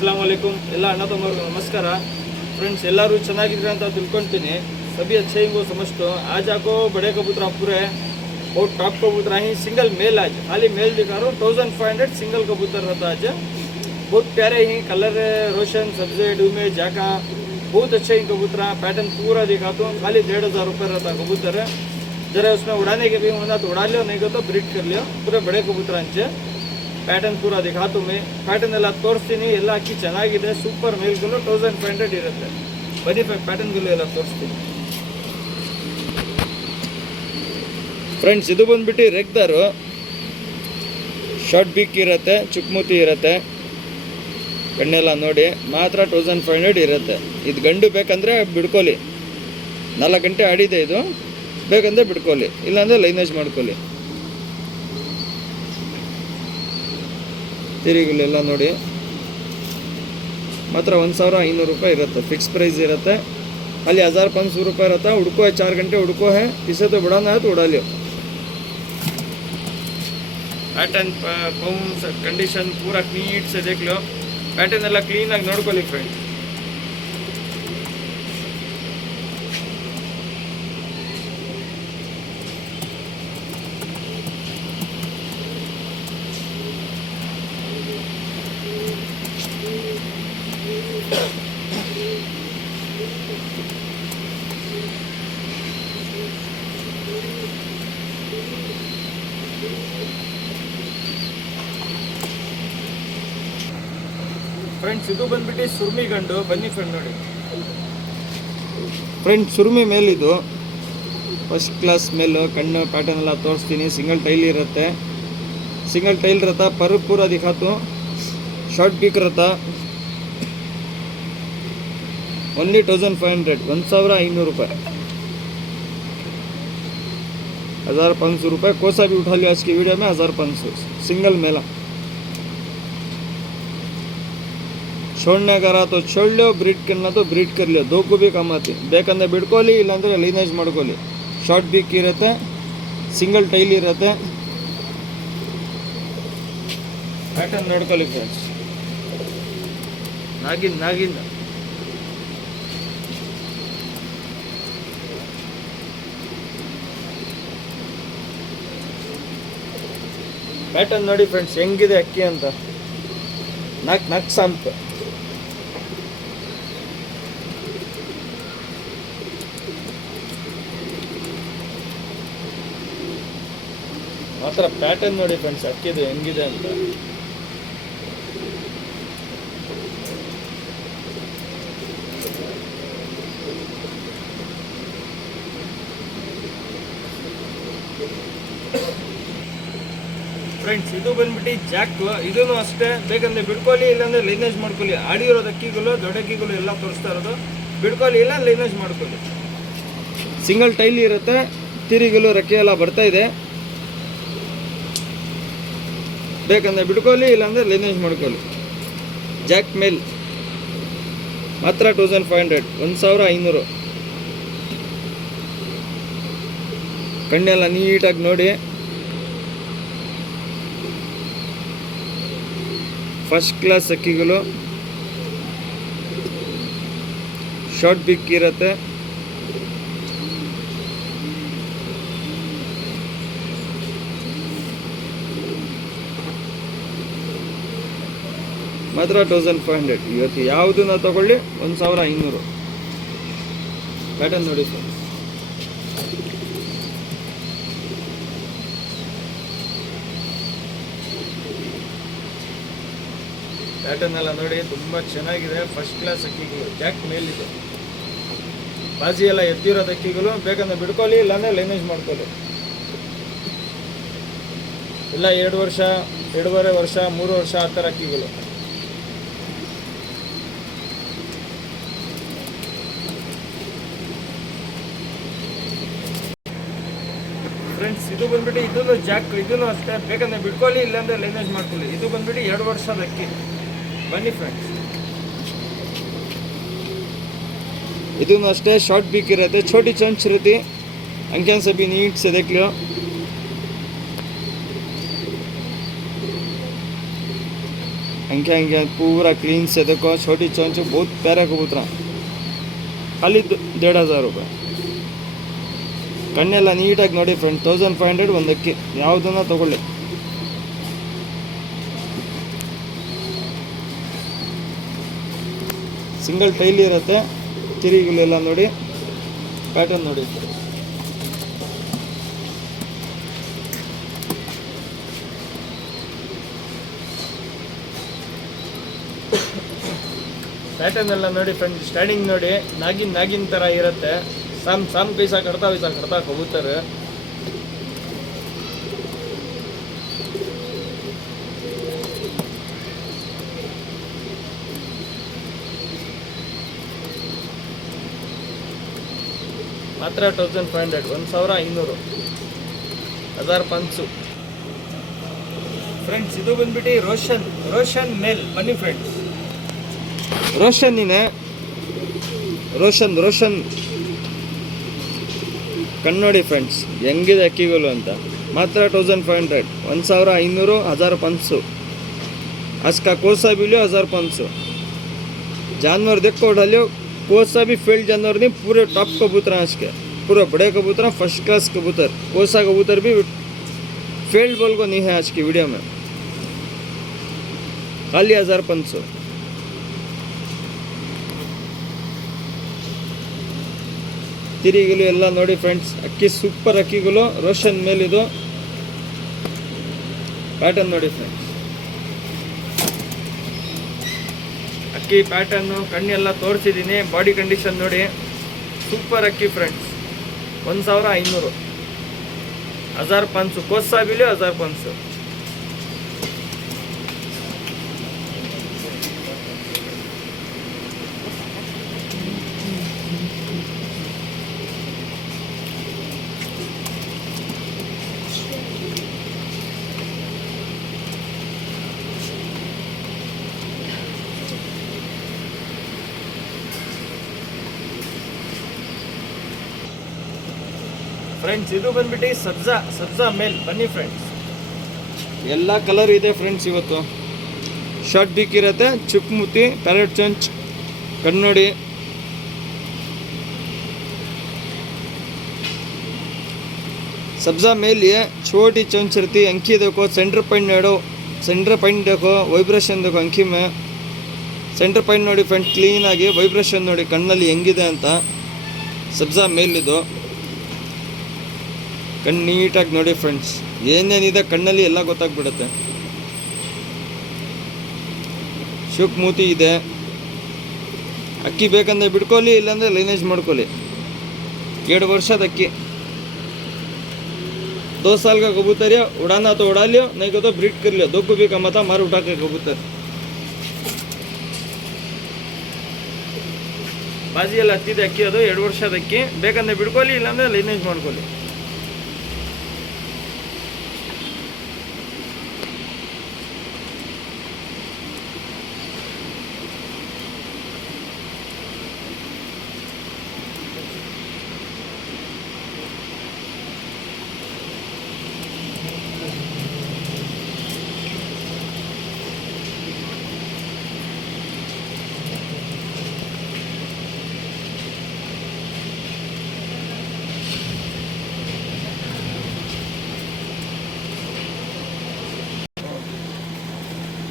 अस्सलाम वालेकुम ಎಲ್ಲ ಅಣ್ಣ ತಮ್ಮರು ನಮಸ್ಕಾರ फ्रेंड्स ಎಲ್ಲರೂ ಚೆನ್ನಾಗಿದ್ದೀರಾ ಅಂತ ತಿಳ್ಕೊಂತೀನಿ सभी अच्छे ही वो समझते हो आज आपको बड़े कबूतर पूरे और टॉप कबूतर ही सिंगल मेल आज खाली मेल दिखा रहा हूँ 1500 सिंगल कबूतर रहता आज बहुत प्यारे ही कलर रोशन सब्जे डूमे जाका बहुत अच्छे ही कबूतर पैटर्न पूरा दिखाता हूँ खाली 1500 रुपये रहता कबूतर जरा उसमें उड़ाने के भी होना तो उड़ा लियो नहीं तो ब्रीड कर लियो पूरे बड़े कबूतर अंचे ಪ್ಯಾಟರ್ನ್ ಪೂರ ದಿಖಾತು ಮೇ ಪ್ಯಾಟರ್ನ್ ಎಲ್ಲ ತೋರಿಸ್ತೀನಿ ಎಲ್ಲ ಅಕ್ಕಿ ಚೆನ್ನಾಗಿದೆ ಸೂಪರ್ ಮೇಲ್ಗಳು 1500 ಇರುತ್ತೆ ಬನ್ನಿ ಪ್ಯಾಟರ್ನ್ಗಳು ಎಲ್ಲ ತೋರಿಸ್ತೀನಿ ಫ್ರೆಂಡ್ಸ್ ಇದು ಬಂದ್ಬಿಟ್ಟು ರೆಗ್ದಾರು ಶಾರ್ಟ್ ಬೀಕ್ ಇರುತ್ತೆ ಚುಕ್ಮುತಿ ಇರುತ್ತೆ ಕಣ್ಣೆಲ್ಲ ನೋಡಿ ಮಾತ್ರ 1500 ಇರುತ್ತೆ ಇದು ಗಂಡು ಬೇಕಂದರೆ ಬಿಡ್ಕೊಳ್ಳಿ 4 ಗಂಟೆ ಆಡಿದೆ ಇದು ಬೇಕಂದರೆ ಬಿಡ್ಕೊಳ್ಳಿ ಇಲ್ಲಾಂದರೆ ಲೈನೇಜ್ ಮಾಡ್ಕೊಳ್ಳಿ ತಿರಿಗಳೆಲ್ಲ ನೋಡಿ ಮಾತ್ರ 1500 रुपये ಇರುತ್ತೆ ಫಿಕ್ಸ್ ಪ್ರೈಸ್ ಇರುತ್ತೆ ಅಲ್ಲಿ 1500 रुपये रहता उड़को है 4 घंटे उड़को है इसे तो उड़ाना है तो उड़ा लियो पैटर्न कंडीशन पूरा नीट से देख लो पैटर्न ಎಲ್ಲ ಕ್ಲೀನ್ ಆಗಿ ನೋಡ್ಕೊಳ್ಳಿ ಫ್ರೆಂಡ್ ಫ್ರೆಂಡ್ಸ್ ಇದು ಬಂದ್ಬಿಟ್ಟು ಸುರ್ಮಿ ಗಂಡು ಬನ್ನಿ ಫ್ರೆಂಡ್ ನೋಡಿ ಫ್ರೆಂಡ್ ಸುರ್ಮಿ ಮೇಲಿದು ಫಸ್ಟ್ ಕ್ಲಾಸ್ ಮೇಲು ಕಣ್ಣು ಪ್ಯಾಟರ್ನ್ ಎಲ್ಲ ತೋರಿಸ್ತೀನಿ ಸಿಂಗಲ್ ಟೈಲ್ ಇರುತ್ತೆ ಸಿಂಗಲ್ ಟೈಲ್ रहता पर पूरा दिखाता शॉर्ट बीक रहता ओनली 1500 1500 रुपये 1500 रुपये कोसा भी उठा लिया आज की वीडियो में 1500 सिंगल मेला छोड़ने करा तो छोड़ लो ब्रीड करना तो ब्रीड कर लियो दो को भी कमाती ಬೇಕಂದ್ರೆ ಬಿಡ್ಕೊಳ್ಳಿ ಇಲ್ಲಾಂದರೆ ಲೈನೇಜ್ ಮಾಡ್ಕೊಳ್ಳಿ ಶಾರ್ಟ್ ಬೀಕ್ ಇರುತ್ತೆ ಸಿಂಗಲ್ ಟೈಲ್ ಇರುತ್ತೆ ಪ್ಯಾಟರ್ನ್ ನೋಡ್ಕೊಳ್ಳಿ ಫ್ರೆಂಡ್ಸ್ ನಾಗಿನ್ ಪ್ಯಾಟರ್ನ್ ನೋಡಿ ಫ್ರೆಂಡ್ಸ್ ಹೆಂಗಿದೆ ಅಕ್ಕಿ ಅಂತ ನಕ್ಸ್ ಅಂತ ಮಾತ್ರ ಪ್ಯಾಟರ್ನ್ ನೋಡಿ ಫ್ರೆಂಡ್ಸ್ ಅಕ್ಕಿದು ಹೆಂಗಿದೆ ಅಂತ ಫ್ರೆಂಡ್ಸ್ ಇದು ಬಂದ್ಬಿಟ್ಟು ಜಾಕ್ ಇದೂ ಅಷ್ಟೇ ಬೇಕಂದ್ರೆ ಬಿಡ್ಕೊಳ್ಳಿ ಇಲ್ಲಾಂದ್ರೆ ಲೈನೇಜ್ ಮಾಡ್ಕೊಳ್ಳಿ ಆಡಿರೋದು ಅಕ್ಕಿಗಳು ದೊಡ್ಡ ಅಕ್ಕಿಗಳು ಎಲ್ಲ ತೋರಿಸ್ತಾ ಇರೋದು ಬಿಡ್ಕೊಳ್ಳಿ ಇಲ್ಲ ಲೈನೇಜ್ ಮಾಡ್ಕೊಳ್ಳಿ ಸಿಂಗಲ್ ಟೈಲ್ ಇರುತ್ತೆ ತಿರಿಗಳು ರೆಕ್ಕೆ ಎಲ್ಲ ಬರ್ತಾ ಇದೆ ಬೇಕಂದ್ರೆ ಬಿಡ್ಕೊಳ್ಳಿ ಇಲ್ಲಾಂದರೆ ಲೈನೇಜ್ ಮಾಡ್ಕೊಳ್ಳಿ ಜಾಕ್ ಮೇಲ್ ಮಾತ್ರ 1500 1500 ಕಣ್ಣೆಲ್ಲ ನೀಟಾಗಿ ನೋಡಿ ಫಸ್ಟ್ ಕ್ಲಾಸ್ ಅಕ್ಕಿಗಳು ಶಾರ್ಟ್ ಬಿಕ್ ಇರುತ್ತೆ ಮಾತ್ರ 1500 ಇವತ್ತು ಯಾವುದನ್ನ ತಗೊಳ್ಳಿ 1500 ಪ್ಯಾಟರ್ನ್ ನೋಡಿ ಸರ್ ಪ್ಯಾಟರ್ನ್ ಎಲ್ಲ ನೋಡಿ ತುಂಬ ಚೆನ್ನಾಗಿದೆ ಫಸ್ಟ್ ಕ್ಲಾಸ್ ಅಕ್ಕಿಗಳು ಜಾಕ್ ಮೇಲಿದೆ ಬಾಜಿ ಎಲ್ಲ ಎದ್ದಿರೋದು ಅಕ್ಕಿಗಳು ಬೇಕಂದ್ರೆ ಬಿಡ್ಕೊಳ್ಳಿ ಇಲ್ಲಾಂದರೆ ಲೈನೇಜ್ ಮಾಡ್ಕೊಳ್ಳಿ ಇಲ್ಲ 2 ವರ್ಷ 2.5 ವರ್ಷ 3 ವರ್ಷ ಆ ಥರ ಅಕ್ಕಿಗಳು ಫ್ರೆಂಡ್ಸ್ ಇದು ಬಂದ್ಬಿಟ್ಟು ಇದನ್ನು ಜಾಕ್ ಇದನ್ನು ಅಷ್ಟೇ ಬೇಕಂದ್ರೆ ಬಿಡ್ಕೊಳ್ಳಿ ಇಲ್ಲಾಂದರೆ ಲೈನೇಜ್ ಮಾಡ್ಕೊಳ್ಳಿ ಇದು ಬಂದ್ಬಿಟ್ಟು 2 ವರ್ಷದ ಅಕ್ಕಿ ಬನ್ನಿ ಫ್ರೆಂಡ್ಸ್ ಇದನ್ನು ಅಷ್ಟೇ ಶಾರ್ಟ್ ಬೀಕ್ ಇರುತ್ತೆ छोटी चंच रहती अंकन सभी नीट से देख लो हंके हंके पूरा क्लीन से देखो, छोटी चोंच बहुत प्यारा कबूतर, खाली 1500 रुपये। ಕಣ್ಣೆಲ್ಲ ನೀಟಾಗಿ ನೋಡಿ ಫ್ರೆಂಡ್, 1500 ಒಂದಕ್ಕೆ, ಯಾವುದನ್ನ ತಗೊಳ್ಳಿ. ಸಿಂಗಲ್ ಟೈಲ್ ಇರುತ್ತೆ, ತಿರುಗಿಲೆಲ್ಲ ನೋಡಿ, ಪ್ಯಾಟರ್ನ್ ನೋಡಿ. ಪ್ಯಾಟರ್ನ್ ಎಲ್ಲ ನೋಡಿ ಫ್ರೆಂಡ್, ಸ್ಟ್ಯಾಂಡಿಂಗ್ ನೋಡಿ, ನಾಗಿನ್ ಥರ ಇರುತ್ತೆ. साम कैसा करता वैसा करता कबूतर। मात्र 1500, 1500, 1500 फ्रेंड्स। ಇದು ಬಂದ್ಬಿಟ್ಟು ರೋಷನ್ ಮೇಲ್, ಬನ್ನಿ ಫ್ರೆಂಡ್ಸ್. ರೋಷನ್ ಕಣ್ಣೋಡಿ ಫ್ರೆಂಡ್ಸ್, ಹೆಂಗಿದೆ ಅಕ್ಕಿಗಳು ಅಂತ. ಮಾತ್ರ 1500, 1500, 1500। इसका कोसा भी लियो 1500। जानवर देखो डालियो, कोसा भी फील्ड जानवर नहीं, पूरे टॉप कबूतर हैं इसके, पूरा बड़े कबूतर, फर्स्ट क्लास कबूतर। कोसा कबूतर भी फील्ड बोल को नहीं है आज की वीडियो में, खाली 1500। ತಿರಿಗಳು ಎಲ್ಲ ನೋಡಿ ಫ್ರೆಂಡ್ಸ್, ಅಕ್ಕಿ ಸೂಪರ್ ಅಕ್ಕಿಗಳು, ರೋಷನ್ ಮೇಲಿದು. ಪ್ಯಾಟರ್ನ್ ನೋಡಿ ಫ್ರೆಂಡ್ಸ್, ಅಕ್ಕಿ ಪ್ಯಾಟರ್ನು ಕಣ್ಣೆಲ್ಲ ತೋರಿಸಿದ್ದೀನಿ, ಬಾಡಿ ಕಂಡೀಷನ್ ನೋಡಿ, ಸೂಪರ್ ಅಕ್ಕಿ ಫ್ರೆಂಡ್ಸ್. 1500, 1500 कोसा भी लियो 1500। ಫ್ರೆಂಡ್ಸ್ ಇದು ಬಂದ್ಬಿಟ್ಟು ಸಬ್ಜಾ ಮೇಲ್, ಬನ್ನಿ ಫ್ರೆಂಡ್ಸ್. ಎಲ್ಲ ಕಲರ್ ಇದೆ ಫ್ರೆಂಡ್ಸ್ ಇವತ್ತು. ಶರ್ಟ್ ಬಿಕ್ ಇರುತ್ತೆ, ಚುಕ್ಮುತಿ, ಪ್ಯಾರೆಟ್ ಚೊಂಚ್, ಕಣ್ಣೋಡಿ. सब्जा मेल ये छोटी चोंच रहती, अंकी देखो, सेंटर पॉइंट देखो, वाइब्रेशन देखो अंकी में, सेंटर पॉइंट नोडी फ्रेंड, क्लीन आगे वाइब्रेशन नोडी कಣ್ಣಲ್ಲಿ ಹೆಂಗಿದೆ ಅಂತ. ಸಬ್ಜಾ ಮೇಲ್ ಇದು, ಕಣ್ಣು ನೀಟಾಗಿ ನೋಡಿ ಫ್ರೆಂಡ್ಸ್, ಏನೇನಿದೆ ಕಣ್ಣಲ್ಲಿ ಎಲ್ಲ ಗೊತ್ತಾಗ್ಬಿಡುತ್ತೆ. ಶುಕ್ ಮೂತಿ ಇದೆ, ಅಕ್ಕಿ ಬೇಕಂದ್ರೆ ಬಿಡ್ಕೊಳ್ಳಿ, ಇಲ್ಲಾಂದರೆ ಲೈನೇಜ್ ಮಾಡ್ಕೊಳ್ಳಿ. 2 ವರ್ಷದ ಅಕ್ಕಿ, 2 साल का कबूतर है, उड़ाना तो उड़ा लियो, नहीं तो ब्रीड कर लियो, 2 को भी कमाता मार उठा के कबूतर। ಬಾಜಿ ಎಲ್ಲ ಹತ್ತಿದೆ ಅಕ್ಕಿ, ಅದು 2 ವರ್ಷದ ಅಕ್ಕಿ, ಬೇಕಂದ್ರೆ ಬಿಡ್ಕೊಳ್ಳಿ, ಇಲ್ಲಾಂದರೆ ಲೈನೇಜ್ ಮಾಡ್ಕೊಳ್ಳಿ.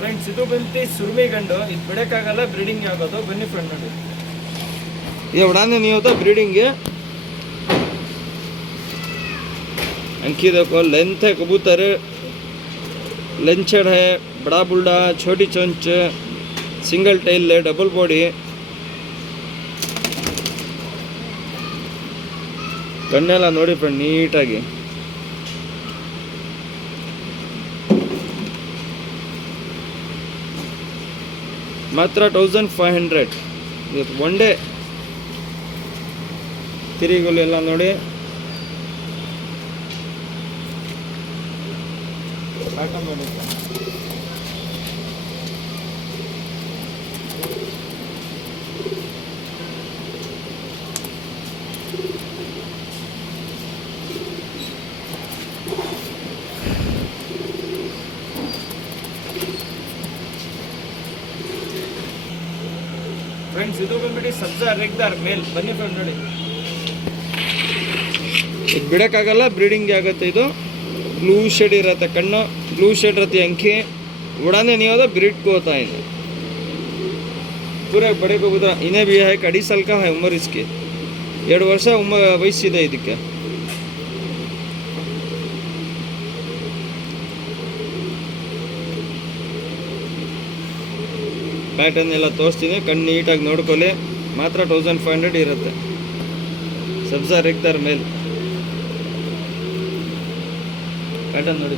ಫ್ರೆಂಡ್ಸ್ ಇದು ಬಂದು ಸುರ್ಮಿ ಗಂಡು, ಇದು ಬಿಡಕ್ಕಾಗಲ್ಲ, ಬ್ರೀಡಿಂಗ್ ಆಗೋದು. ಬನ್ನಿ ಫ್ರೆಂಡ್ ನೋಡಿ, ये उड़ाने नहीं होता, ब्रीडिंग है। अंकी देखो, लेंथ है कबूतर, लेंचड है, बड़ा बुल्डा, छोटी चोंच, सिंगल टेल है, डबल बॉडी, ಕಣ್ಣೆಲ್ಲ ನೋಡಿ ಫ್ರೆಂಡ್ ನೀಟಾಗಿ. ಮಾತ್ರ 1500 ಇವತ್ತು ಒನ್ ಡೇ. ತಿರಿಗಳು ಎಲ್ಲ ನೋಡಿ, ಪ್ಯಾಟರ್ನ್ ನೋಡಿ. ಫ್ರೆಂಡ್ಸ್ ಇದು ಬಂದ್ಬಿಟ್ಟು ಸಬ್ಜಾ ರೆಗ್ದಾರ್ ಮೇಲ್. ಬನ್ನಿ ಫ್ರೆಂಡ್ ನೋಡಿ, ಇದು ಬಿಡೋಕ್ಕಾಗಲ್ಲ, ಬ್ರೀಡಿಂಗ್ ಆಗುತ್ತೆ. ಇದು ब्लू शेड इरते कण्णु, ब्लू शेड रहती अंकी, उड़ाने नहीं होता, ब्रीड को होता है इन्हें पूरे बड़े कबूतर. इन्हें भी है 2.5 साल का है उम्र इसकी, 2 वर्ष उम्र वयस्सिದೆ ಇದಕ್ಕೆ. ಪ್ಯಾಟರ್ನ್ ಎಲ್ಲ ತೋರಿಸ್ತೀನಿ, ಕಣ್ಣು ನೀಟಾಗಿ ನೋಡ್ಕೊಳ್ಳಿ. ಮಾತ್ರ 1500 ಇರುತ್ತೆ. ಸಬ್ಜಾ ರೆಗ್ದಾರ್ ಮೇಲ್ ಪ್ಯಾಟರ್ನ್ ನೋಡಿ.